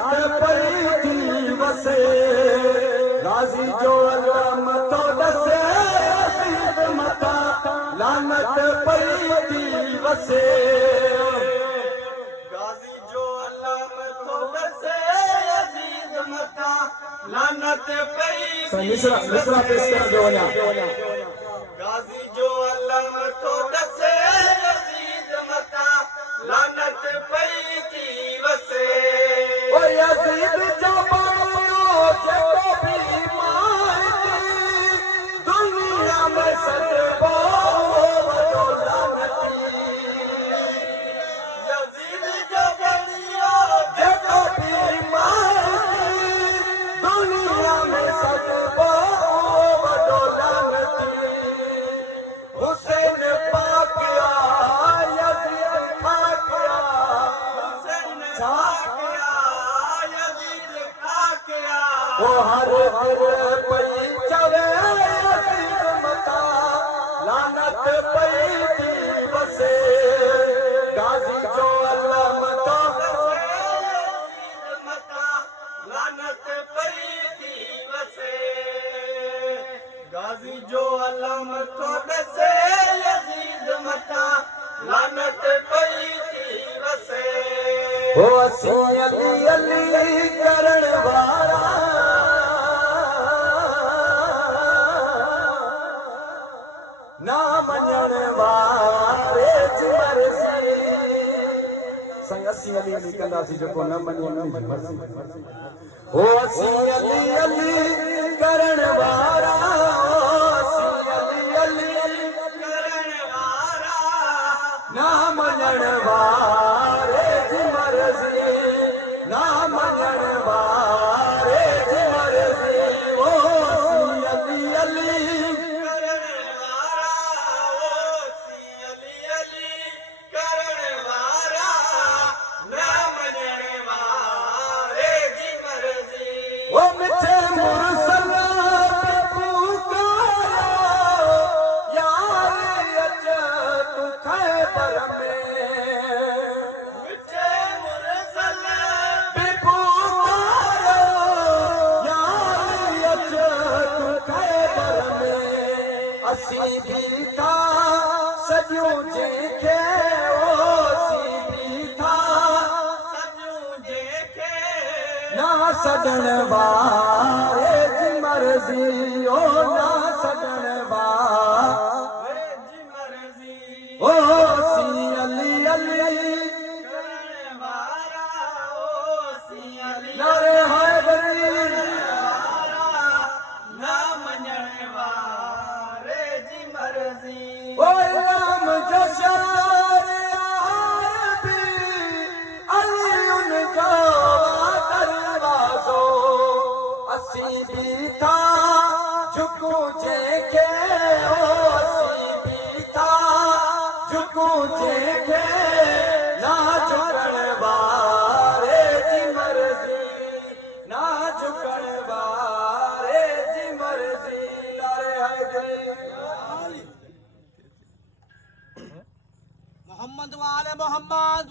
लानत पई थी वसे गाजी जो अलम तो दसे अजीज मता लानत पई थी वसे गाजी जो अलम तो दसे अजीज मता लानत पई थी मिसरा पेश कर दो वञा गाजी जो अलम तो दसे अजीज मता लानत पई थी वसे ओ यजीद जबायो जेको भी मारती दुनिया में सरबो वडो लानती यजीद जबायो जेको भी मारती दुनिया में सरबो वडो लानती हुसैन पाक यजीद खाक हुसैन खाक ओ हर पई चवे अजीज मता लानत पई थी वसे गाजी जो अलम तो अजीज मता लानत पई थी वसे गाजी जो अलम तो दसे अजीज मता लानत पई थी वसे ओ असी अली अली करण वारा ना मञण वारे मरसी संग असी अली अली कंदासीं जेको न मञे ओ असी अली अली करण वारा असी अली अली करण वारा ना मञण वारे मरसी ना मञण वारे मरसी ओ असी अली असी भी था सजूं जेके ओसी भी था सजूं जेके ना सजण वारे जी मर्जी ओ ना सजण वारे जी मर्जी ओ सी अली अली करण वारा ओ सी अली नारे हाय बरी ना मञण वारे ओ इमाम जो शार आरबी अली उनजो दरवाज़ो असी भी था झुकूं जेके ओ असी भी था झुकूं जेके ना झुकण वारे जी मर्ज़ी ना झुकण वारे जी मर्ज़ी नारे हैदरी मोहम्मद वाले मोहम्मद।